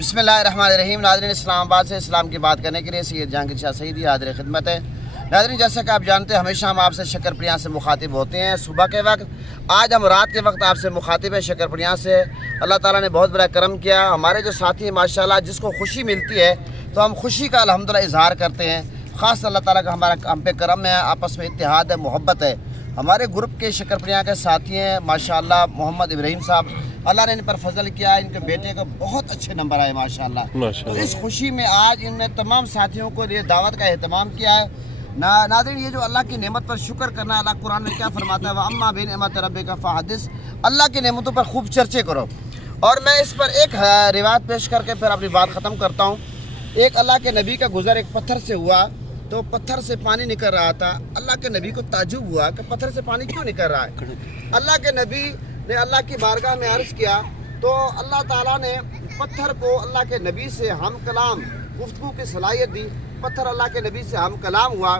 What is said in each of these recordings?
बिस्मिल्लाहिर्रहमानिर्रहीम। नाज़रीन, इस्लाम आबाद से इस्लाम की बात करने के लिए सैयद जहांगीर शाह सईदी हाज़िर खिदमत है। नाज़रीन, जैसा कि आप जानते हैं हमेशा हम आपसे शक्करपरियाँ से मुखातिब होते हैं सुबह के वक्त। आज हम रात के वक्त आपसे मुखातिब हैं शक्करपरियाँ से। अल्लाह ताला ने बहुत बड़ा करम किया। हमारे जो साथी हैं माशाल्लाह, जिसको खुशी मिलती है तो हम खुशी का अल्हम्दुलिल्लाह इजहार करते हैं। ख़ास अल्लाह ताला का हम पे करम है, आपस में इत्तेहाद है, मोहब्बत है। हमारे ग्रुप के शक्करपरियाँ के साथी हैं माशाल्लाह मोहम्मद इब्राहिम साहब। अल्लाह ने इन पर फजल किया, इनके बेटे को बहुत अच्छे नंबर आए माशाल्लाह। तो इस खुशी में आज इनने तमाम साथियों को ये दावत का एहतमाम किया है। नाज़रीन, ये जो अल्लाह की नेमत पर शुक्र करना, अल्लाह कुरान में क्या फरमाता है, वअम्मा बिनिअमति रब्बिका फहदिस, अल्लाह की नेमतों पर खूब चर्चे करो। और मैं इस पर एक रिवायत पेश करके फिर अपनी बात ख़त्म करता हूँ। एक अल्लाह के नबी का गुज़र एक पत्थर से हुआ, तो पत्थर से पानी निकल रहा था। अल्लाह के नबी को ताज्जुब हुआ कि पत्थर से पानी क्यों निकल रहा है। अल्लाह के नबी ने अल्लाह की बारगाह में अर्ज़ किया, तो अल्लाह ताला ने पत्थर को अल्लाह के नबी से हम कलाम गुफ्तगू की सलाहियत दी। पत्थर अल्लाह के नबी से हम कलाम हुआ।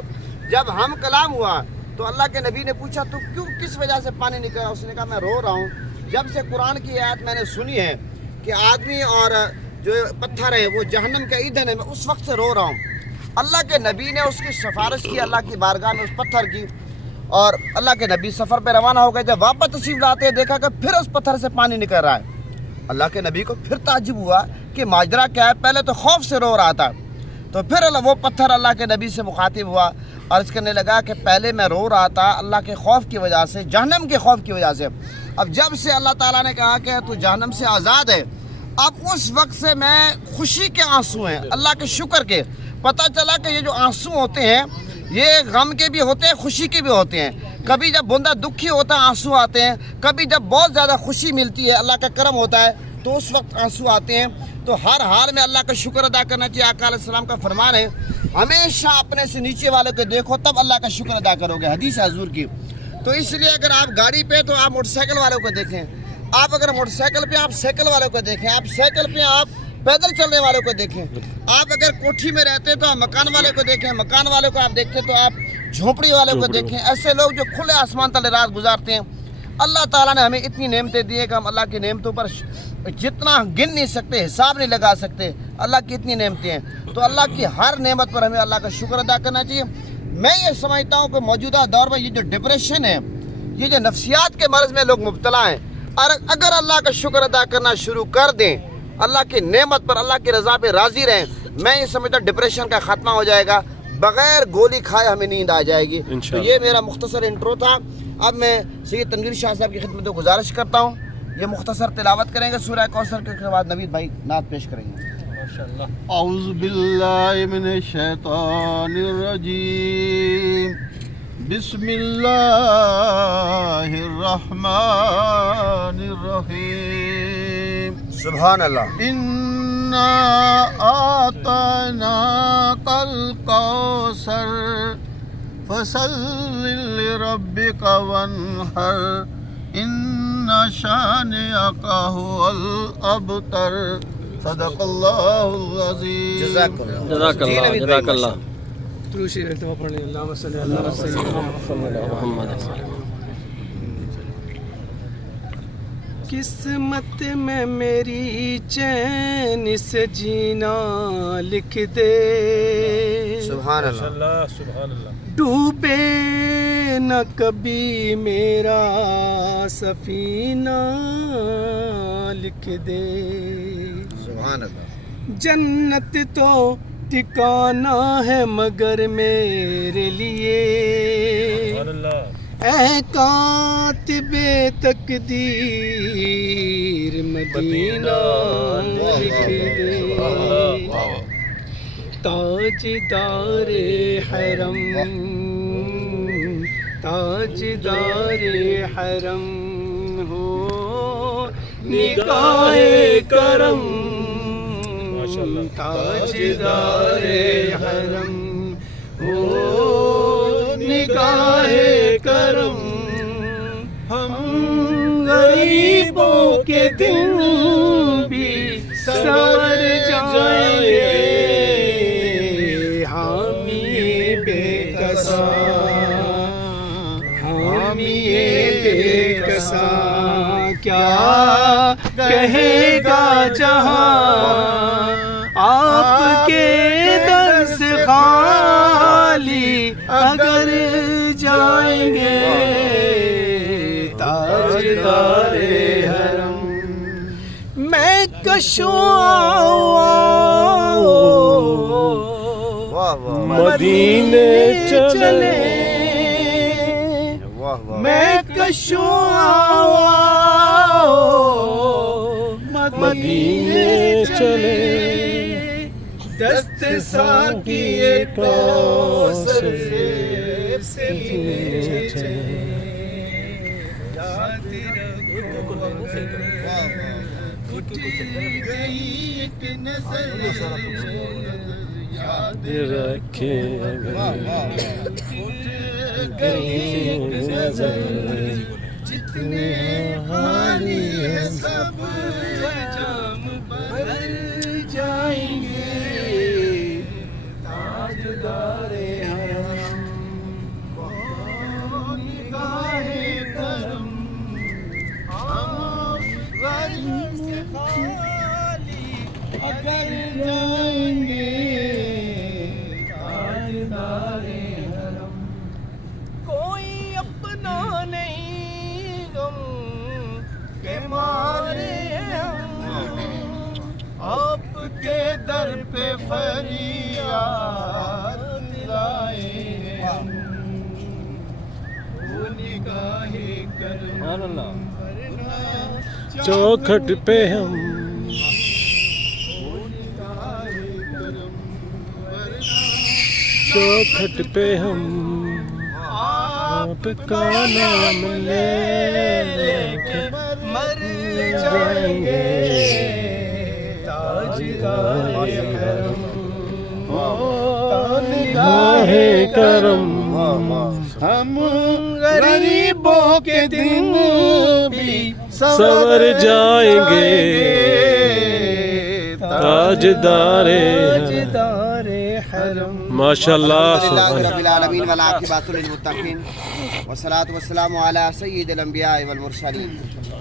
जब हम कलाम हुआ तो अल्लाह के नबी ने पूछा, तो क्यों, किस वजह से पानी निकला। उसने कहा, मैं रो रहा हूँ। जब से कुरान की आयत मैंने सुनी है कि आदमी और जो पत्थर है वो जहन्नम का ईंधन है, मैं उस वक्त से रो रहा हूँ। अल्लाह के नबी ने उसकी सिफारिश की अल्लाह की बारगाह में उस पत्थर की, और अल्लाह के नबी सफ़र पे रवाना हो गए। जब वापस तशरीफ लाते देखा कि फिर उस पत्थर से पानी निकल रहा है। अल्लाह के नबी को फिर ताज्जुब हुआ कि माजरा क्या है। पहले तो खौफ से रो रहा था, तो फिर वो पत्थर अल्लाह के नबी से मुखातिब हुआ, अर्ज़ करने लगा कि पहले मैं रो रहा था अल्लाह के खौफ की वजह से, जहन्नम के खौफ की वजह से। अब जब से अल्लाह ताला ने कहा कि तू जहन्नम से आज़ाद है, अब उस वक्त से मैं खुशी के आंसू हैं, अल्लाह के शुक्र के। पता चला कि ये जो आंसू होते हैं ये गम के भी होते हैं, खुशी के भी होते हैं। कभी जब बंदा दुखी होता है आंसू आते हैं, कभी जब बहुत ज़्यादा खुशी मिलती है, अल्लाह का करम होता है, तो उस वक्त आंसू आते हैं। तो हर हाल में अल्लाह का शुक्र अदा करना चाहिए। आका अलैहिस्सलाम का फरमान है, हमेशा अपने से नीचे वालों को देखो तब अल्लाह का शुक्र अदा करोगे, हदीस है हुज़ूर की। तो इसलिए अगर आप गाड़ी पे तो आप मोटरसाइकिल वालों को देखें, आप अगर मोटरसाइकिल पे आप साइकिल वालों को देखें, आप साइकिल पे आप पैदल चलने वालों को देखें, आप अगर कोठी में रहते तो आप मकान वाले को देखें, मकान वाले को आप देखते तो आप झोपड़ी वाले को देखें। ऐसे लोग जो खुले आसमान तले रात गुजारते हैं। अल्लाह ताला ने हमें इतनी नेमतें दी है कि हम अल्लाह की नेमतों पर जितना गिन नहीं सकते, हिसाब नहीं लगा सकते। अल्लाह की इतनी नेमतें हैं, तो अल्लाह की हर नेमत पर हमें अल्लाह का शुक्र अदा करना चाहिए। मैं ये समझता हूँ कि मौजूदा दौर में ये जो डिप्रेशन है, ये जो नफ्सियात के मर्ज़ में लोग मुब्तला हैं, और अगर अल्लाह का शुक्र अदा करना शुरू कर दें, अल्लाह की नेमत पर, अल्लाह की रज़ा पे राज़ी रहें, मैं ये समझता डिप्रेशन का ख़त्मा हो जाएगा। बग़ैर गोली खाए हमें नींद आ जाएगी। तो ये मेरा मुख्तसर इंट्रो था। अब मैं सैयद तनवीर शाह साहब की खिदमत में गुजारिश करता हूँ, ये मुख्तसर तिलावत करेंगे सूरह कौसर के बाद नवीद भाई नात पेश करेंगे माशाअल्लाह। औज़ु बिल्लाहि मिनश शैतानिर रजीम, बिस्मिल्लाहिर रहमानिर रहीम। सुभान अल्लाह। इन्ना आतना कल कौसर फसल्लि लिरब्बिका वन्हर इन्ना शानिअका हुवल अबतर। सदक़ल्लाहुल अज़ीम। जज़ाकल्लाह जज़ाकल्लाह। किस्मत में मेरी चैन से जीना लिख दे, सुभान अल्लाह सुभान अल्लाह। डूबे न कभी मेरा सफीना लिख दे, सुभान अल्लाह। जन्नत तो ठिकाना है मगर मेरे लिए, सुभान अल्लाह। ऐ कातिबे तकदीर मदीना लिख दे, ताजदारे हरम, ताजदारे हरम हो निगाहे करम, ताजदारे हरम हो निगाहे करम। हम गरीबों के दिन भी संवर जाएंगे, हामी बेकसा, हामी बेकसा। क्या कहेगा जहां اگر جائیں گے تاجدار حرم میں کشوں واہ واہ مدینے چلے واہ واہ میں کشوں مدینے چلے دست ساقی کوثر سے چلے یاد رکھے جتنے حالی ہے سب جام بھر جائیں گے تاجدار حرم نگاہ کرم غرض سے خالی اگر جائیں گے تاجدار حرم کوئی اپنا نہیں غم کے مارے ہم آپ کے در پہ فریاد لائے ہیں ہم وہ نگاہ کرم چوکھٹ پہ ہم چوکھٹ پہ ہم آپ کا نام لے کے مر جائیں گے تاجدار حرم نگاہ کرم ہم غریبوں کے دن بھی سور جائیں گے تاجدار حرم ماشاءاللہ الحمدللہ رب العالمین والعاقبۃ للمتقین والصلاۃ والسلام علی سید الانبیاء والمرسلین.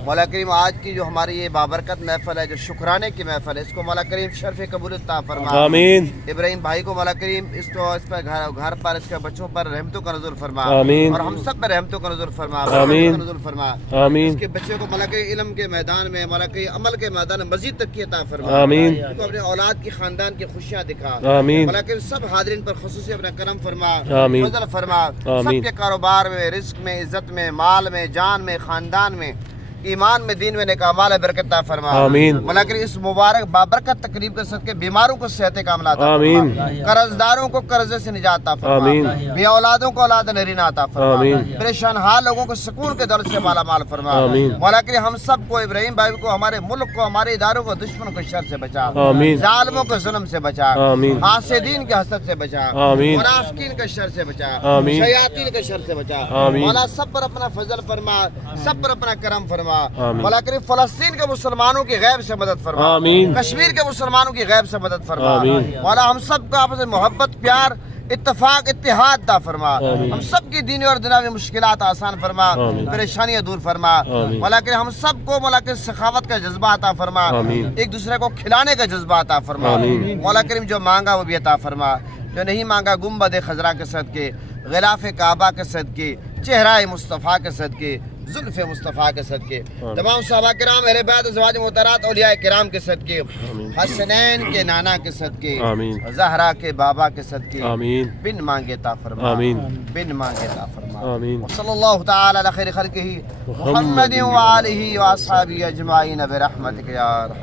مولا کریم آج کی جو ہماری یہ بابرکت محفل ہے جو شکرانے کی محفل ہے اس کو مولا کریم شرف قبول عطا فرما. آمین. ابراہیم بھائی کو مولا کریم اس پر گھر پر اس کے بچوں پر رحمتوں کا نزول فرما. آمین. اور ہم سب پر رحمتوں کا نزول فرما. آمین. نزول فرما. آمین. اس کے بچے کو مولا کریم علم کے میدان میں مولا کریم عمل کے میدان میں مزید ترقی عطا فرما. آمین. ان کو اپنے اولاد کی خاندان کی خوشیاں دکھا. آمین. مولا کریم سب حاضرین پر خصوصی اپنا کرم فرما. آمین. فضل فرما. آمین. سب کے کاروبار میں رزق میں عزت میں مال میں جان میں خاندان میں ایمان میں دین میں نیک اعمال برکت عطا فرما. آمین. مولا کریم اس مبارک بابرکت تقریب کے صدقے بیماروں کو صحت کاملہ عطا فرما. آمین. قرض داروں کو قرضے سے نجات عطا فرما. آمین. بے اولادوں کو اولاد نرینہ عطا فرما. آمین. پریشان حال لوگوں کو سکون کے دولت سے مالا مال فرما. آمین. مولا کریم ہم سب کو ابراہیم بھائی کو ہمارے ملک کو ہمارے اداروں کو دشمن کو شر سے بچا. آمین. ظالموں کو ظلم سے بچا. آمین. حاسدین کے حسد سے بچا. آمین. منافقین کے شر سے بچا. آمین. شیاطین کے شر سے بچا. آمین. مولا سب پر اپنا فضل فرما. سب پر اپنا کرم فرما. آمین. مولا کریم فلسطین کے مسلمانوں کی غیب سے مدد فرما. آمین. کشمیر کے مسلمانوں کی غیب سے مدد فرما. آمین. مولا ہم سب کو آپس میں محبت پیار اتفاق اتحاد عطا فرما. آمین. ہم سب کی دینی اور دنیاوی مشکلات آسان فرما. آمین. پریشانیاں دور فرما. آمین. مولا کہ ہم سب کو مولا کہ سخاوت کا جذبہ عطا فرما. آمین. ایک دوسرے کو کھلانے کا جذبہ عطا فرما. آمین. مولا کریم جو مانگا وہ بھی عطا فرما. جو نہیں مانگا گنبد خضرا کے صدقے غلاف کعبہ کے صدقے چہرہ مصطفیٰ کے صدقے زلف مصطفیٰ کے صدقے تمام صحابہ کرام اہل بیت ازواج محترمات اولیاء کرام کے صدقے حسنین کے نانا کے صدقے آمین. زہرا کے بابا کے صدقے آمین. بن مانگے عطا فرما. آمین. بن مانگے عطا فرما. آمین. صلی اللہ تعالی علی خیر خلقہ محمد و آلہ و اصحابہ اجمعین برحمتک یا ارحم